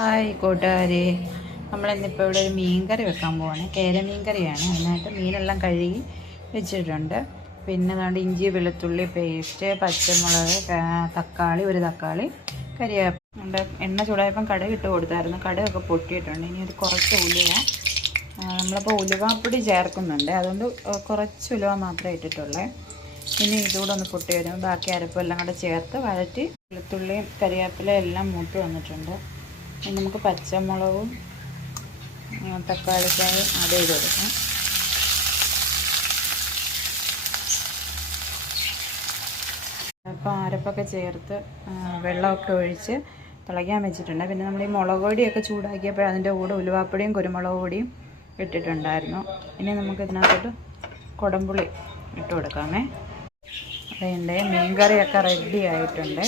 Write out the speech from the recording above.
Hi കൂട്ടുകാരെ, നമ്മളിന്നിപ്പോൾ ഇവിടെ ഒരു മീൻകറി വെക്കാൻ പോവാണ്. കേര മീൻകറിയാണ്. അതിനായിട്ട് മീനെല്ലാം കഴുകി വെച്ചിട്ടുണ്ട്. പിന്നെ അതുകൊണ്ട് ഇഞ്ചി വെളുത്തുള്ളി പേസ്റ്റ്, പച്ചമുളക്, തക്കാളി, ഒരു തക്കാളി, കരിവേപ്പില. എണ്ണ ചൂടായപ്പം കടുക് ഇട്ട് കൊടുത്തായിരുന്നു. കടുകൊക്കെ പൊട്ടിയിട്ടുണ്ട്. ഇനി അത് കുറച്ച് ഉലുവ, നമ്മളിപ്പോൾ ഉലുവാപ്പൊടി ചേർക്കുന്നുണ്ട്. അതുകൊണ്ട് കുറച്ച് ഉലുവ മാത്രമേ ഇട്ടിട്ടുള്ളൂ. ഇനി ഇതുകൂടെ ഒന്ന് പൊട്ടി വരുമ്പോൾ ബാക്കി അരപ്പെല്ലാം കൂടെ ചേർത്ത് വഴറ്റി വെളുത്തുള്ളിയും കരിവേപ്പിലയും എല്ലാം മൂത്ത് വന്നിട്ടുണ്ട്. ഇനി നമുക്ക് പച്ചമുളകും തക്കാളിക്കായും ആഡ് ചെയ്ത് കൊടുക്കാം. അപ്പോൾ അരപ്പൊക്കെ ചേർത്ത് വെള്ളമൊക്കെ ഒഴിച്ച് തിളയ്ക്കാൻ വെച്ചിട്ടുണ്ട്. പിന്നെ നമ്മൾ ഈ മുളക് പൊടിയൊക്കെ ചൂടാക്കിയപ്പോൾ അതിൻ്റെ കൂടെ ഉലുവാപ്പൊടിയും കുരുമുളക് പൊടിയും ഇട്ടിട്ടുണ്ടായിരുന്നു. ഇനി നമുക്ക് ഇതിനകത്തോട്ട് കുടംപുളി ഇട്ട് കൊടുക്കാമേ. അതിൻ്റെ മീൻകറിയൊക്കെ റെഡി ആയിട്ടുണ്ട്.